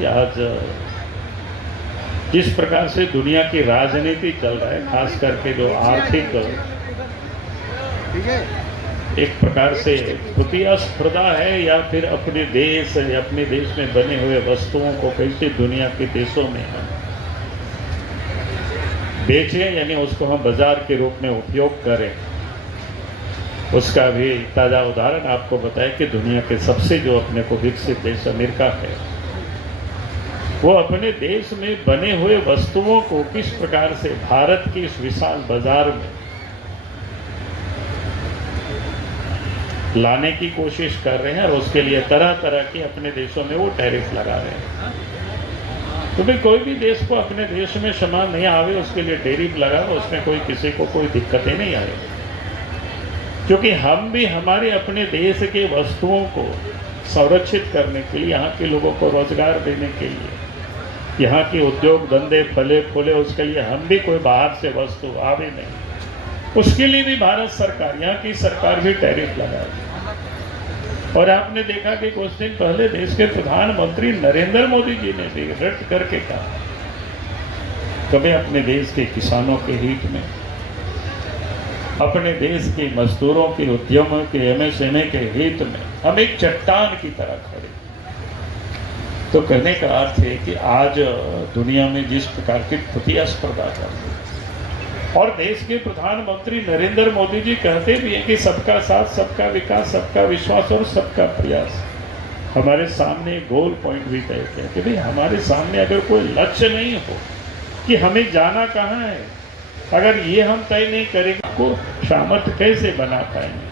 कि आज जिस प्रकार से दुनिया की राजनीति चल रहा है, खास करके जो आर्थिक एक प्रकार से प्रतिस्पर्धा है, या फिर अपने देश या अपने देश में बने हुए वस्तुओं को कैसे दुनिया के देशों में हम बेचें, यानी उसको हम बाजार के रूप में उपयोग करें, उसका भी ताज़ा उदाहरण आपको बताया कि दुनिया के सबसे जो अपने को विकसित देश अमेरिका है, वो अपने देश में बने हुए वस्तुओं को किस प्रकार से भारत के इस विशाल बाजार में लाने की कोशिश कर रहे हैं, और उसके लिए तरह तरह की अपने देशों में वो टैरिफ लगा रहे हैं। तो भाई कोई भी देश को अपने देश में सामान नहीं आवे, उसके लिए टैरिफ लगा, उसमें कोई किसी को कोई दिक्कतें नहीं आएगी, क्योंकि हम भी हमारे अपने देश के वस्तुओं को संरक्षित करने के लिए, यहाँ के लोगों को रोजगार देने के लिए, यहाँ के उद्योग धंधे फले फूले, उसके लिए हम भी कोई बाहर से वस्तु आवे नहीं, उसके लिए भी भारत सरकार, यहाँ की सरकार भी टैरिफ लगाएगी। और आपने देखा कि कुछ दिन पहले देश के प्रधानमंत्री नरेंद्र मोदी जी ने भी रट करके कहा कभी अपने देश के किसानों के हित में, अपने देश के मजदूरों के, उद्यमों के, एमएसएमई के हित में हम एक चट्टान की तरह खड़े। तो कहने का अर्थ है कि आज दुनिया में जिस प्रकार की प्रतिस्पर्धा कर रही है, और देश के प्रधानमंत्री नरेंद्र मोदी जी कहते भी हैं कि सबका साथ, सबका विकास, सबका विश्वास और सबका प्रयास। हमारे सामने गोल पॉइंट भी तय किया कि भाई हमारे सामने अगर कोई लक्ष्य नहीं हो कि हमें जाना कहाँ है, अगर ये हम तय नहीं करेंगे को सामर्थ्य कैसे बना पाएंगे।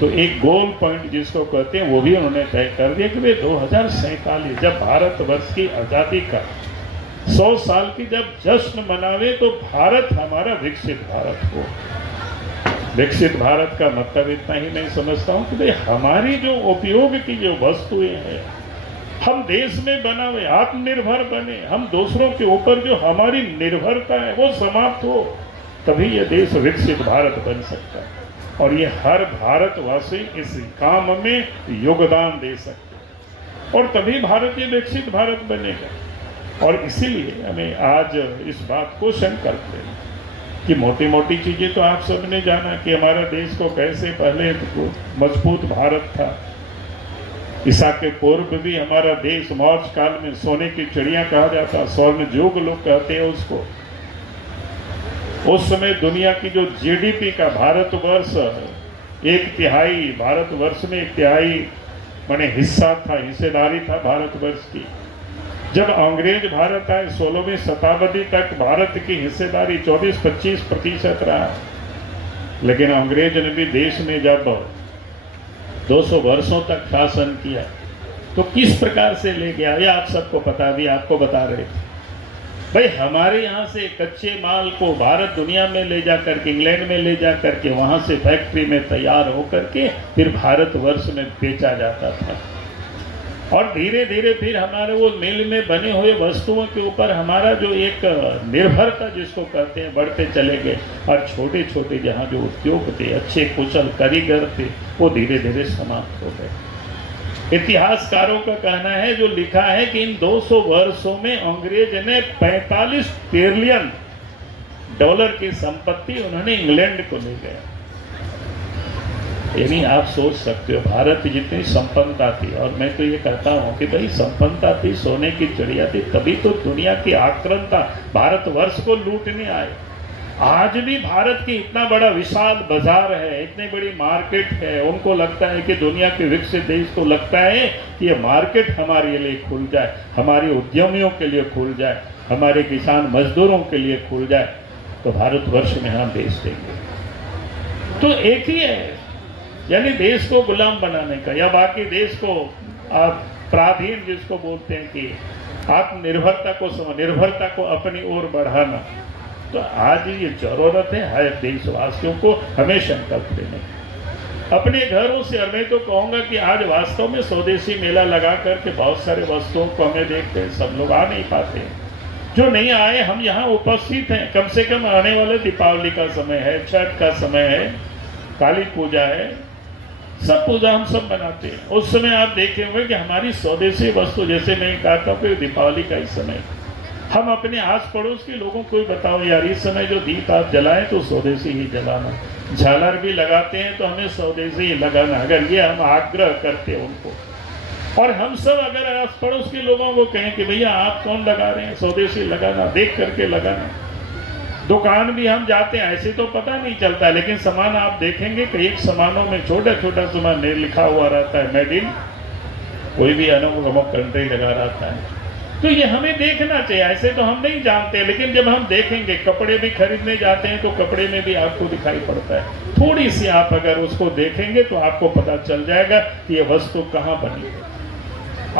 तो एक गोल पॉइंट जिसको कहते हैं वो भी उन्होंने तय कर दिया कि भाई 2047 जब भारतवर्ष की आज़ादी का 100 साल की जब जश्न मनावे, तो भारत हमारा विकसित भारत हो। विकसित भारत का मतलब इतना ही मैं समझता हूँ कि भाई हमारी जो उपयोग की जो वस्तुएं हैं, हम देश में बना हुए आत्मनिर्भर बने, हम दूसरों के ऊपर जो हमारी निर्भरता है वो समाप्त हो, तभी ये देश विकसित भारत बन सकता है। और ये हर भारतवासी इस काम में योगदान दे सकते हैं, और तभी भारत ये विकसित भारत बनेगा। और इसीलिए हमें आज इस बात को संकल्प लेना कि मोटी मोटी चीज़ें तो आप सबने जाना कि हमारा देश को कैसे पहले मजबूत भारत था। ईसा के पूर्व भी हमारा देश मौर्य काल में सोने की चिड़िया कहा जाता, स्वर्ण युग लोग कहते हैं उसको। उस समय दुनिया की जो जीडीपी का भारतवर्ष 1/3, भारतवर्ष में 1/3 माने हिस्सा था, हिस्सेदारी था भारतवर्ष की। जब अंग्रेज भारत आए 16वीं शताब्दी तक भारत की हिस्सेदारी 24-25% रहा। लेकिन अंग्रेज ने भी देश में जब 200 वर्षों तक शासन किया तो किस प्रकार से ले गया, ये आप सबको पता, भी आपको बता रहे थे। भाई हमारे यहाँ से कच्चे माल को भारत दुनिया में ले जा करके, इंग्लैंड में ले जा करके, वहाँ से फैक्ट्री में तैयार हो करके फिर भारतवर्ष में बेचा जाता था। और धीरे धीरे फिर हमारे वो मिल में बने हुए वस्तुओं के ऊपर हमारा जो एक निर्भरता जिसको कहते हैं बढ़ते चले गए, और छोटे छोटे जहाँ जो उद्योग थे, अच्छे कुशल कारीगर थे, वो धीरे धीरे समाप्त हो गए। इतिहासकारों का कहना है, जो लिखा है कि इन 200 वर्षों में अंग्रेज ने 45 ट्रिलियन डॉलर की संपत्ति उन्होंने इंग्लैंड को ले गया। यानी आप सोच सकते हो भारत की जितनी संपन्नता थी, और मैं तो ये कहता हूँ कि भाई संपन्नता थी, सोने की चिड़िया थी, तभी तो दुनिया की आक्रांता भारतवर्ष को लूटने आए। आज भी भारत की इतना बड़ा विशाल बाजार है, इतनी बड़ी मार्केट है, उनको लगता है कि दुनिया के विकसित देश को लगता है कि ये मार्केट हमारे लिए खुल जाए, हमारे उद्यमियों के लिए खुल जाए, हमारे किसान मजदूरों के लिए खुल जाए, तो भारतवर्ष में हम बेच देंगे। तो एक ही है, यानी देश को गुलाम बनाने का, या बाकी देश को आप पराधीन जिसको बोलते हैं कि आत्मनिर्भरता को, निर्भरता को अपनी ओर बढ़ाना। तो आज ये जरूरत है हर देशवासियों को हमें संकल्प लेने अपने घरों से। और मैं तो कहूँगा कि आज वास्तव में स्वदेशी मेला लगा करके बहुत सारे वस्तुओं को हमें देखते हैं, सब लोग आ नहीं पाते। जो नहीं आए, हम यहाँ उपस्थित हैं, कम से कम आने वाले दीपावली का समय है, छठ का समय है, काली पूजा है, सब पूजा हम सब बनाते हैं। उस समय आप देखे होंगे कि हमारी स्वदेशी वस्तु, जैसे मैं कहता हूँ कि दीपावली का इस समय हम अपने आस पड़ोस के लोगों को बताओ यार, इस समय जो दीप आप जलाएं तो स्वदेशी ही जलाना, झालर भी लगाते हैं तो हमें स्वदेशी ही लगाना। अगर ये हम आग्रह करते हैं उनको, और हम सब अगर आस पड़ोस के लोगों को कहें कि भैया आप कौन लगा रहे हैं, स्वदेशी लगाना, देख करके लगाना। दुकान भी हम जाते हैं, ऐसे तो पता नहीं चलता, लेकिन सामान आप देखेंगे कई सामानों में छोटा छोटा सामान लिखा हुआ रहता है मेड इन कोई भी अमुक कंट्री लगा रहता है। तो ये हमें देखना चाहिए। ऐसे तो हम नहीं जानते, लेकिन जब हम देखेंगे, कपड़े भी खरीदने जाते हैं तो कपड़े में भी आपको दिखाई पड़ता है। थोड़ी सी आप अगर उसको देखेंगे तो आपको पता चल जाएगा कि ये वस्तु कहाँ बनी है।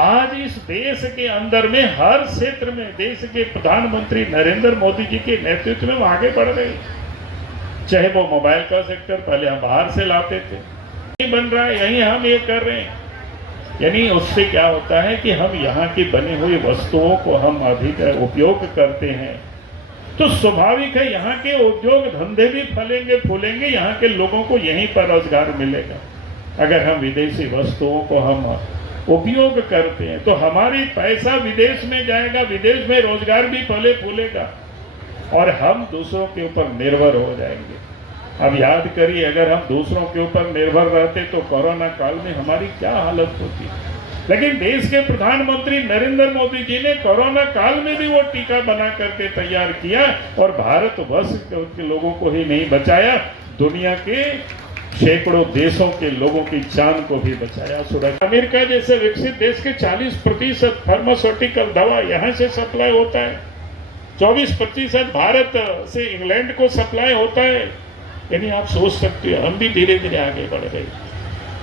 आज इस देश के अंदर में हर क्षेत्र में देश के प्रधानमंत्री नरेंद्र मोदी जी के नेतृत्व में वो आगे बढ़ रहे हैं। चाहे वो मोबाइल का सेक्टर, पहले हम बाहर से लाते थे, नहीं बन रहा है, यहीं हम ये कर रहे हैं। यानी उससे क्या होता है कि हम यहाँ की बनी हुई वस्तुओं को हम अधिक उपयोग करते हैं, तो स्वाभाविक है यहाँ के उद्योग धंधे भी फलेंगे फूलेंगे, यहाँ के लोगों को यहीं पर रोजगार मिलेगा। अगर हम विदेशी वस्तुओं को हम उपयोग करते हैं तो हमारी पैसा विदेश में जाएगा, विदेश में रोजगार भी फले फूलेगा और हम दूसरों के ऊपर निर्भर हो जाएंगे। अब याद करिए, अगर हम दूसरों के ऊपर निर्भर रहते तो कोरोना काल में हमारी क्या हालत होती। लेकिन देश के प्रधानमंत्री नरेंद्र मोदी जी ने कोरोना काल में भी वो टीका बना करके तैयार किया और भारतवर्ष के लोगों को ही नहीं बचाया, दुनिया के सैकड़ों देशों के लोगों की जान को भी बचाया, सुरक्षा। अमेरिका जैसे विकसित देश के 40% फार्मास्यूटिकल दवा यहाँ से सप्लाई होता है, 24% भारत से इंग्लैंड को सप्लाई होता है। यानी आप सोच सकते हो हम भी धीरे धीरे आगे बढ़ गए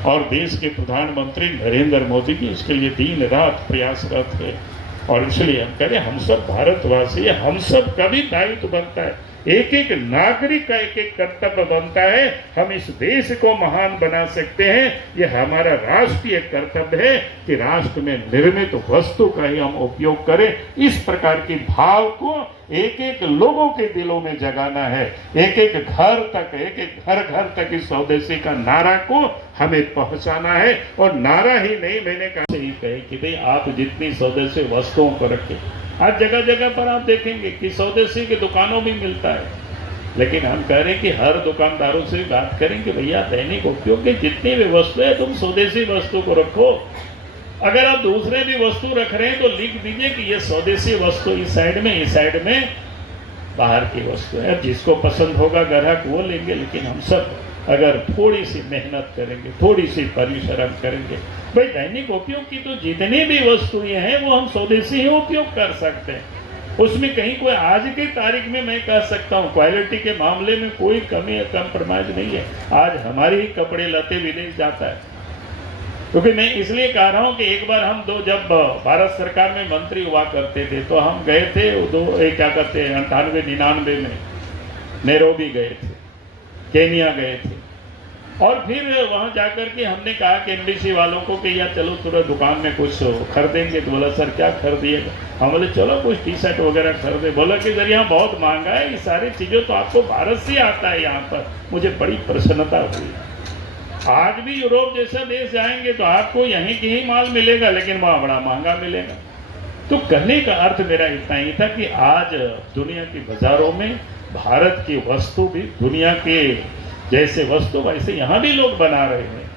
और देश के प्रधानमंत्री नरेंद्र मोदी जी इसके लिए दिन रात प्रयासरत है। और इसलिए हम कह रहे हम सब भारतवासी, हम सब का भी दायित्व बनता है, एक एक नागरिक का एक एक कर्तव्य बनता है। हम इस देश को महान बना सकते हैं, यह हमारा राष्ट्रीय कर्तव्य है कि राष्ट्र में निर्मित वस्तु का ही हम उपयोग करें। इस प्रकार की भाव को एक एक लोगों के दिलों में जगाना है, एक एक घर तक, एक एक घर घर तक इस स्वदेशी का नारा को हमें पहुंचाना है। और नारा ही नहीं, मैंने कहा ही कहे कि भाई आप जितनी स्वदेशी वस्तुओं को रखें, आज जगह जगह पर आप देखेंगे कि स्वदेशी की दुकानों में मिलता है, लेकिन हम कह रहे हैं कि हर दुकानदारों से बात करें कि भैया दैनिक उपयोग की जितनी भी वस्तु है तुम स्वदेशी वस्तु को रखो। अगर आप दूसरे भी वस्तु रख रहे हैं तो लिख दीजिए कि ये स्वदेशी वस्तु इस साइड में बाहर की वस्तु है। जिसको पसंद होगा ग्राहक वो लेंगे, लेकिन हम सब अगर थोड़ी सी मेहनत करेंगे, थोड़ी सी परिश्रम करेंगे, भाई दैनिक उपयोग की तो जितनी भी वस्तुएं हैं वो हम स्वदेशी ही उपयोग कर सकते हैं। उसमें कहीं कोई आज की तारीख में मैं कह सकता हूँ क्वालिटी के मामले में कोई कमी या कंप्रोमाइज नहीं है। आज हमारे ही कपड़े लते विदेश जाता है, क्योंकि मैं इसलिए कह रहा हूँ कि एक बार हम जब भारत सरकार में मंत्री हुआ करते थे तो हम गए थे क्या कहते हैं 98-99 में नैरोबी गए थे, केनिया गए थे। और फिर वहाँ जाकर के हमने कहा कि एनबीसी वालों को कि यार चलो तुरंत दुकान में कुछ खरीदेंगे। तो बोला सर क्या खरीदिएगा? हम बोले चलो कुछ टी शर्ट वगैरह खरीदे। बोला कि सर यहाँ बहुत महंगा है, ये सारी चीज़ें तो आपको भारत से आता है यहाँ पर। मुझे बड़ी प्रसन्नता हुई। आज भी यूरोप जैसा देश जाएंगे तो आपको यहीं की ही माल मिलेगा, लेकिन वहाँ बड़ा महंगा मिलेगा। तो कहने का अर्थ मेरा इतना ही था कि आज दुनिया की बाजारों में भारत की वस्तु भी दुनिया के जैसे वस्तु वैसे यहाँ भी लोग बना रहे हैं।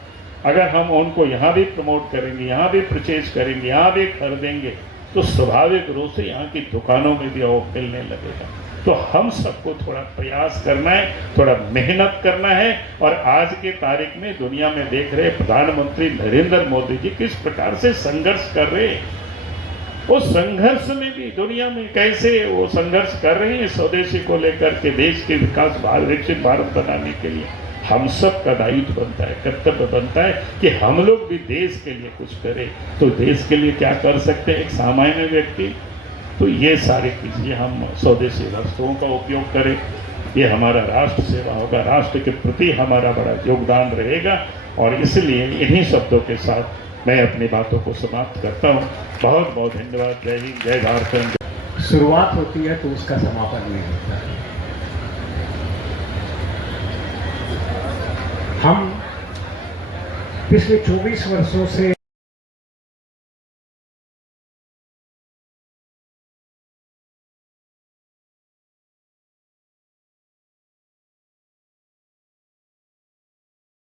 अगर हम उनको यहाँ भी प्रमोट करेंगे, यहाँ भी परचेज करेंगे, यहाँ भी खरीदेंगे, तो स्वाभाविक रूप से यहाँ की दुकानों में भी वो मिलने लगेगा। तो हम सबको थोड़ा प्रयास करना है, थोड़ा मेहनत करना है। और आज के तारीख में दुनिया में देख रहे प्रधानमंत्री नरेंद्र मोदी जी किस प्रकार से संघर्ष कर रहे हैं। उस संघर्ष में भी दुनिया में कैसे वो संघर्ष कर रहे हैं स्वदेशी को लेकर के देश के विकास विकसित भारत बनाने के लिए। हम सब का दायित्व बनता है, कर्तव्य बनता है कि हम लोग भी देश के लिए कुछ करें। तो देश के लिए क्या कर सकते हैं एक सामान्य व्यक्ति? तो ये सारी चीज़ें हम स्वदेशी वस्तुओं का उपयोग करें, ये हमारा राष्ट्र सेवा होगा, राष्ट्र के प्रति हमारा बड़ा योगदान रहेगा। और इसलिए इन्हीं शब्दों के साथ मैं अपनी बातों को समाप्त करता हूँ। बहुत बहुत धन्यवाद। जय हिंद, जय झारखंड। शुरुआत होती है तो उसका समापन नहीं होता है। हम पिछले 24 वर्षों से